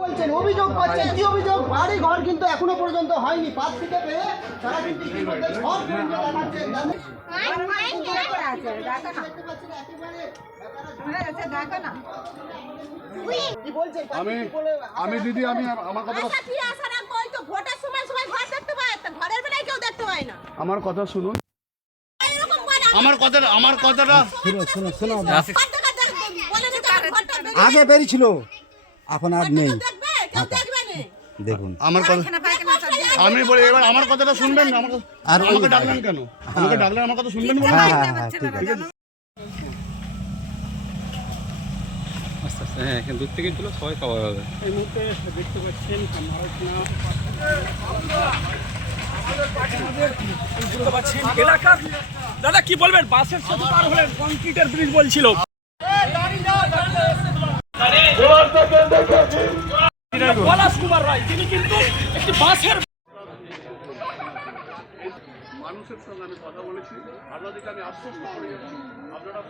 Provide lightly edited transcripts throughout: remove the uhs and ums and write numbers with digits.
বলছেন অভিযোগ করছেন কি অভিযোগ? বাড়ি ঘর কিন্তু এখনো পর্যন্ত হয়নি। পাঁচ থেকে পেয়ে তারা কিন্তু কি করতে সব কিন্তু দেখাচ্ছে। আমি দিদি আমি আমার কথা আমার কথা শুনুন। আমার কথাটা শোনো আগে বেরিয়েছিল, এখন আর নেই। দেখুন আমার কথা আমি বলি, এবার আমার কথাটা শুনবেন না? আমাকে ডাকলেন কেন? আমাকে ডাকলেন, আমার কথা শুনবেন বলে? ঠিক আছে। আস্তে আস্তে, হ্যাঁ, এখানে দূর থেকে তুলো, সবাই খাওয়া হবে। এই মুহূর্তে দেখতে পাচ্ছেন এলাকার দাদা কি বলবেন? বাসের সাথে পার হলেন, কংক্রিটের ব্রিজ বলছিল। পলাশ কুমার রায় তিনি কিন্তু একটি বাসের মানুষের সঙ্গে আমি কথা বলেছি, আপনাদেরকে আমি আশ্বস্ত করে যাচ্ছি, আপনারা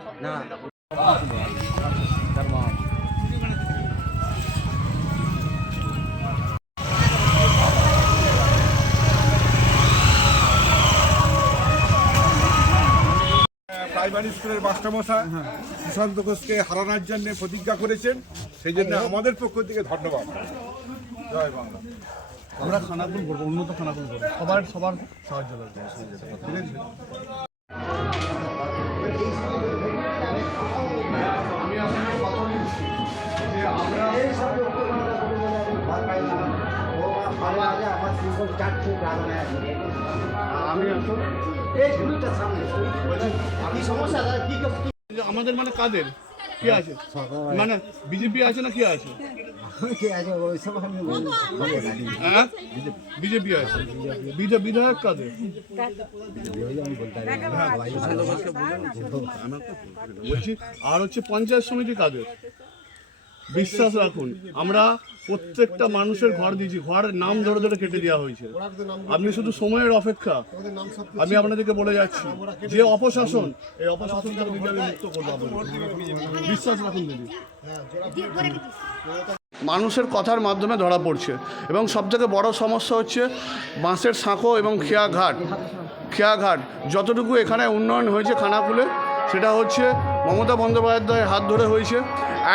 প্রাইমারি স্কুলের মাস্টারমশাই সুশান্ত ঘোষকে হারানোর জন্য প্রতিজ্ঞা করেছেন, সেই জন্য আমাদের পক্ষ থেকে ধন্যবাদ। জয় বাংলা। আমরা খানাকুল করবো, উন্নত খানাকুল করবো, সবার সাহায্য করবো, ঠিক আছে? আমাদের মানে কাদের কি আছে? মানে বিজেপি আছে না কি আছে? বিজেপি আছে। বিধায়ক কাদের? বলছি, আর হচ্ছে পঞ্চায়েত সমিতি কাদের? বিশ্বাস রাখুন, আমরা প্রত্যেকটা মানুষের ঘর দিয়েছি, ঘরের নাম ধরে ধরে কেটে দেওয়া হয়েছে। আপনি শুধু সময়ের অপেক্ষা। আমি আপনাদেরকে বলে যাচ্ছি, যে অপশাসন, এই অপশাসন থেকে বিজেপি মুক্ত করবো। বিশ্বাস রাখুন দিদি। মানুষের কথার মাধ্যমে ধরা পড়ছে, এবং সবথেকে বড় সমস্যা হচ্ছে বাঁশের সাঁকো এবং খেয়াঘাট। যতটুকু এখানে উন্নয়ন হয়েছে খানাকুলে, সেটা হচ্ছে মমতা বন্দ্যোপাধ্যায়ের হাত ধরে হয়েছে।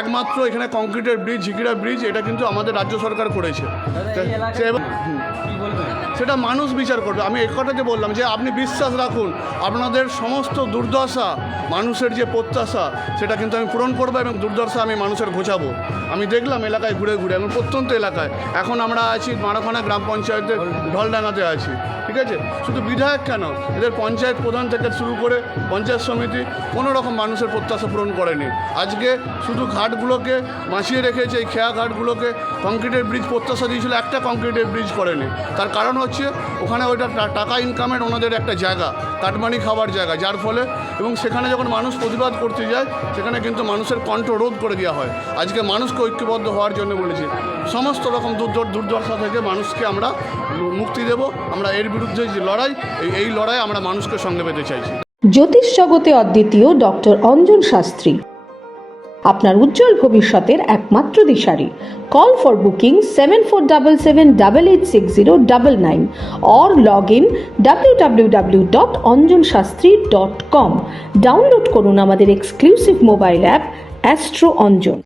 একমাত্র এখানে কংক্রিটের ব্রিজ, ঝিকিরা ব্রিজ, এটা কিন্তু আমাদের রাজ্য সরকার করেছে। সেটা মানুষ বিচার করবে। আমি এই কথাতে বললাম যে আপনি বিশ্বাস রাখুন, আপনাদের সমস্ত দুর্দশা, মানুষের যে প্রত্যাশা, সেটা কিন্তু আমি পূরণ করবো, এবং দুর্দশা আমি মানুষের ঘোচাবো। আমি দেখলাম এলাকায় ঘুরে ঘুরে, এবং প্রত্যন্ত এলাকায়। এখন আমরা আছি মারাখানা গ্রাম পঞ্চায়েতের ঢলডাঙ্গাতে আছি, ঠিক আছে? শুধু বিধায়ক কেন, এদের পঞ্চায়েত প্রধান থেকে শুরু করে পঞ্চায়েত সমিতি কোনো রকম মানুষের প্রত্যাশা পূরণ করেনি। আজকে শুধু ঘাটগুলোকে বাঁচিয়ে রেখেছে, এই খেয়া ঘাটগুলোকে। কংক্রিটের ব্রিজ প্রত্যাশা দিয়েছিল, একটা কংক্রিটের ব্রিজ করেনি। তার কারণ হচ্ছে ওখানে ওইটা টাকা ইনকামের ওনাদের একটা জায়গা, কাটমানি খাওয়ার জায়গা, যার ফলে, এবং সেখানে যখন মানুষ প্রতিবাদ করতে যায়, সেখানে কিন্তু মানুষের কণ্ঠ রোধ করে দেওয়া হয়। আজকে মানুষকে ঐক্যবদ্ধ হওয়ার জন্য বলেছি, সমস্ত রকম দুর্দশা থেকে মানুষকে আমরা মুক্তি দেব। আমরা এর বিরুদ্ধে যে লড়াই, এই লড়াই আমরা মানুষকে সঙ্গে পেতে চাইছি। জ্যোতিষ জগতে অদ্বিতীয় ডক্টর অঞ্জন শাস্ত্রী, আপনার উজ্জ্বল ভবিষ্যতের একমাত্র দিশারি। Call for booking 7477886099 or log in www.anjanshastri.com। Download করুন আমাদের exclusive mobile app astro Anjan.